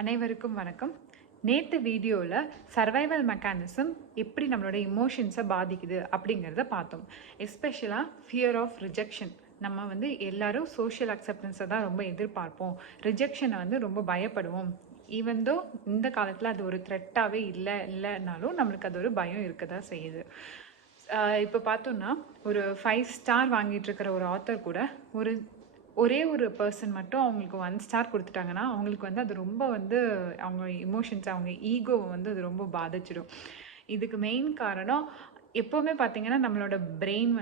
அனைவருக்கும் வணக்கம். நேற்று வீடியோவில் சர்வைவல் மெக்கானிசம் எப்படி நம்மளோட இமோஷன்ஸை பாதிக்குது அப்படிங்கிறத பார்த்தோம். எஸ்பெஷலாக ஃபியர் ஆஃப் ரிஜெக்ஷன். நம்ம எல்லாரும் சோஷியல் அக்செப்டன்ஸை தான் ரொம்ப எதிர்பார்ப்போம். ரிஜெக்ஷனை ரொம்ப பயப்படுவோம். ஈவன் தோ இந்த காலத்தில் அது ஒரு த்ரெட்டாகவே இல்லைனாலும் நம்மளுக்கு அது ஒரு பயம் இருக்க தான் செய்யுது. இப்போ பார்த்தோன்னா ஒரு 5 ஸ்டார் வாங்கிட்டு இருக்கிற ஒரு ஆத்தர் கூட ஒரே ஒரு பர்சன் மட்டும் அவங்களுக்கு 1 ஸ்டார் கொடுத்துட்டாங்கன்னா அவங்களுக்கு அது ரொம்ப அவங்க இமோஷன்ஸ், அவங்க ஈகோவை அது ரொம்ப பாதிச்சிடும். இதுக்கு மெயின் காரணம் எப்போவுமே பார்த்தீங்கன்னா நம்மளோட பிரெயின்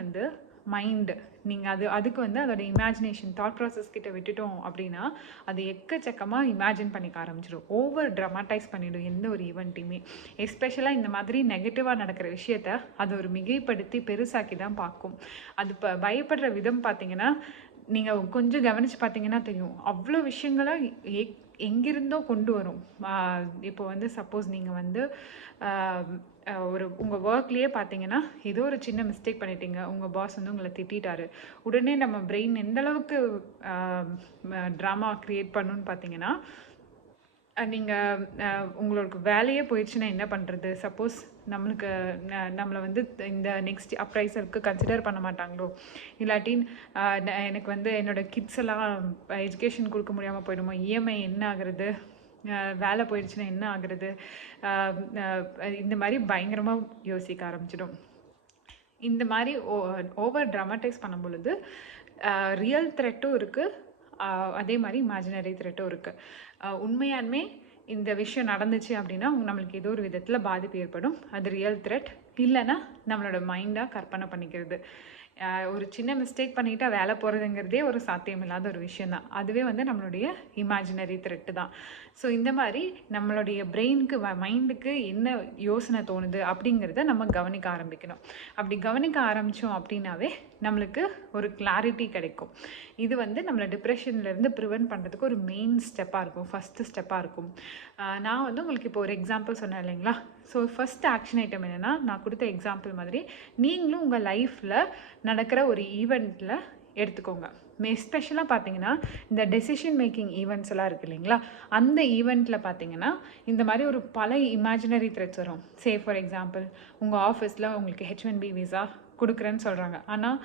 மைண்டு, நீங்கள் அதுக்கு அதோட இமேஜினேஷன் தாட் ப்ராசஸ் கிட்ட விட்டுட்டோம் அப்படின்னா அது எக்கச்சக்கமாக இமேஜின் பண்ணிக்க ஆரம்பிச்சிடும். ஓவர் ட்ராமாட்டைஸ் பண்ணிவிடும் எந்த ஒரு ஈவெண்ட்டையுமே. எஸ்பெஷலாக இந்த மாதிரி நெகட்டிவாக நடக்கிற விஷயத்த அது ஒரு மிகைப்படுத்தி பெருசாக்கி தான் பார்க்கும். அது இப்போ பயப்படுற விதம் பார்த்தீங்கன்னா நீங்கள் கொஞ்சம் கவனித்து பார்த்தீங்கன்னா தெரியும். அவ்வளோ விஷயங்களை எங்கிருந்தோ கொண்டு வரும். இப்போ சப்போஸ் நீங்கள் உங்கள் ஒர்க்லேயே பார்த்தீங்கன்னா ஏதோ ஒரு சின்ன மிஸ்டேக் பண்ணிட்டீங்க, உங்கள் பாஸ் உங்களை திட்டாரு, உடனே நம்ம பிரெயின் எந்தளவுக்கு ட்ராமா க்ரியேட் பண்ணுன்னு பார்த்தீங்கன்னா, நீங்கள் உங்களுக்கு வேலையே போயிடுச்சுன்னா என்ன பண்ணுறது? சப்போஸ் நம்மளை இந்த நெக்ஸ்ட் அப்ரைசருக்கு கன்சிடர் பண்ண மாட்டாங்களோ, இல்லாட்டி எனக்கு என்னோடய கிட்ஸ் எல்லாம் எஜுகேஷன் கொடுக்க முடியாமல் போயிடுமோ, இஎம்ஐ என்ன ஆகுறது, வேலை போயிடுச்சுன்னா என்ன ஆகுறது, இந்த மாதிரி பயங்கரமாக யோசிக்க ஆரம்பிச்சிடும். இந்த மாதிரி ஓவர் ட்ராமடைஸ் பண்ணும் பொழுது ரியல் த்ரெட்டும் இருக்குது, அதே மாதிரி இமேஜினரி த்ரெட்டும் இருக்குது. உண்மையாலுமே இந்த விஷயம் நடந்துச்சு அப்படின்னா நம்மளுக்கு ஏதோ ஒரு விதத்தில் பாதிப்பு ஏற்படும். அது ரியல் த்ரெட், இல்லைன்னா நம்மளோட மைண்டாக கற்பனை பண்ணிக்கிறது. ஒரு சின்ன மிஸ்டேக் பண்ணிட்டா வேலை போகிறதுங்கிறதே ஒரு சாத்தியமில்லாத ஒரு விஷயந்தான். அதுவே நம்மளுடைய இமேஜினரி த்ரெட்டு தான். ஸோ இந்த மாதிரி நம்மளுடைய பிரெயினுக்கு மைண்டுக்கு என்ன யோசனை தோணுது அப்படிங்கிறத நம்ம கவனிக்க ஆரம்பிக்கணும். அப்படி கவனிக்க ஆரம்பித்தோம் அப்படின்னாவே நம்மளுக்கு ஒரு கிளாரிட்டி கிடைக்கும். இது நம்மளை டிப்ரெஷன்லேருந்து ப்ரிவென்ட் பண்ணுறதுக்கு ஒரு மெயின் ஸ்டெப்பாக இருக்கும், ஃபஸ்ட்டு ஸ்டெப்பாக இருக்கும். நான் உங்களுக்கு இப்போ ஒரு எக்ஸாம்பிள் சொன்னேன் இல்லைங்களா? ஸோ ஃபஸ்ட் ஆக்ஷன் ஐட்டம் என்னென்னா, நான் கொடுத்த எக்ஸாம்பிள் மாதிரி நீங்களும் உங்கள் லைஃப்பில் நடக்கிற ஒரு ஈவெண்ட்டில் எடுத்துக்கோங்க. எஸ்பெஷலாக பார்த்தீங்கன்னா இந்த டெசிஷன் மேக்கிங் ஈவெண்ட்ஸ் எல்லாம் இருக்குது இல்லைங்களா? அந்த ஈவெண்ட்டில் பார்த்தீங்கன்னா இந்த மாதிரி ஒரு பல இமேஜினரி த்ரெட்ஸ் வரும். சே ஃபார் எக்ஸாம்பிள், உங்கள் ஆஃபீஸில் உங்களுக்கு H1B விசா கொடுக்குறேன்னு சொல்கிறாங்க. ஆனால்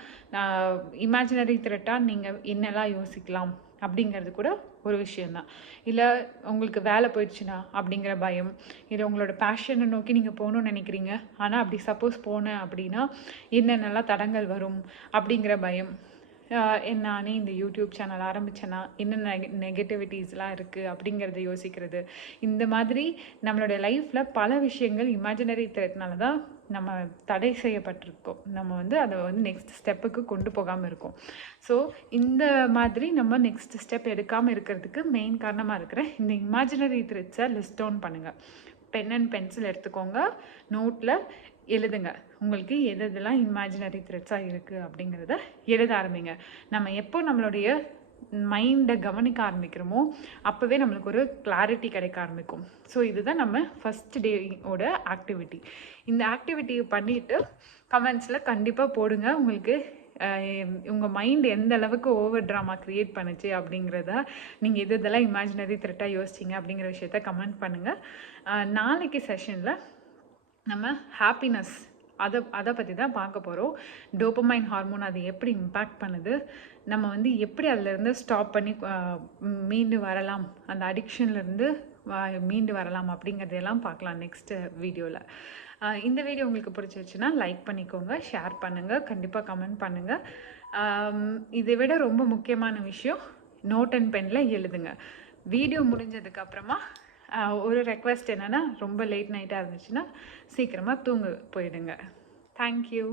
இமேஜினரி த்ரெட்டாக நீங்கள் என்னெல்லாம் யோசிக்கலாம் அப்படிங்கிறது கூட ஒரு விஷயந்தான். இல்லை உங்களுக்கு வேலை போயிடுச்சுன்னா அப்படிங்கிற பயம், இல்லை உங்களோட பேஷனை நோக்கி நீங்கள் போகணுன்னு நினைக்கிறீங்க, ஆனால் அப்படி சப்போஸ் போனேன் அப்படின்னா என்னென்னலாம் தடங்கள் வரும் அப்படிங்கிற பயம். நானே இந்த யூடியூப் சேனல் ஆரம்பித்தேன்னா என்ன நெகட்டிவிட்டிஸ்லாம் இருக்குது அப்படிங்கிறத யோசிக்கிறது. இந்த மாதிரி நம்மளுடைய லைஃப்பில் பல விஷயங்கள் இமேஜினரி த்ரெட்னால தான் நம்ம தடை செய்யப்பட்டிருக்கோம். நம்ம அதை நெக்ஸ்ட் ஸ்டெப்புக்கு கொண்டு போகாமல் இருக்கோம். ஸோ இந்த மாதிரி நம்ம நெக்ஸ்ட் ஸ்டெப் எடுக்காமல் இருக்கிறதுக்கு மெயின் காரணமாக இருக்கிற இந்த இமேஜினரி த்ரெட்ஸை லிஸ்ட் டவுன் பண்ணுங்கள். பென் அண்ட் பென்சில் எடுத்துக்கோங்க, நோட்டில் எழுதுங்க. உங்களுக்கு எதெல்லாம் இமேஜினரி த்ரெட்ஸாக இருக்குது அப்படிங்கிறத எழுத ஆரம்பிங்க. நம்ம எப்போ நம்மளுடைய மைண்டை கவனிக்க ஆரம்பிக்கிறோமோ அப்போவே நம்மளுக்கு ஒரு கிளாரிட்டி கிடைக்க ஆரம்பிக்கும். ஸோ இதுதான் நம்ம ஃபஸ்ட் டேயோட ஆக்டிவிட்டி. இந்த ஆக்டிவிட்டியை பண்ணிவிட்டு கமெண்ட்ஸில் கண்டிப்பாக போடுங்க. உங்களுக்கு உங்கள் மைண்ட் எந்த அளவுக்கு ஓவர் ட்ராமா க்ரியேட் பண்ணுச்சு அப்படிங்கிறத, நீங்கள் இதெல்லாம் இமேஜினரி த்ரெட்டாக யோசிச்சிங்க அப்படிங்கிற விஷயத்த கமெண்ட் பண்ணுங்கள். நாளைக்கு செஷனில் நம்ம ஹாப்பினஸ் அதை பற்றி தான் பார்க்க போகிறோம். டோபமைன் ஹார்மோன் அது எப்படி இம்பேக்ட் பண்ணுது, நம்ம எப்படி அதிலேருந்து ஸ்டாப் பண்ணி மீண்டு வரலாம், அந்த அடிக்ஷன்லேருந்து மீண்டு வரலாம் அப்படிங்கிறதையெல்லாம் பார்க்கலாம் நெக்ஸ்ட்டு வீடியோவில். இந்த வீடியோ உங்களுக்கு பிடிச்சிருச்சுன்னா லைக் பண்ணிக்கோங்க, ஷேர் பண்ணுங்கள், கண்டிப்பாக கமெண்ட் பண்ணுங்கள். இதை விட ரொம்ப முக்கியமான விஷயம், நோட் அண்ட் பெனில் எழுதுங்க. வீடியோ முடிஞ்சதுக்கப்புறமா ஒரு ரெக்வெஸ்ட் என்னென்னா, ரொம்ப லேட் நைட்டாக இருந்துச்சுன்னா சீக்கிரமாக தூங்க போயிடுங்க. தேங்க்யூ.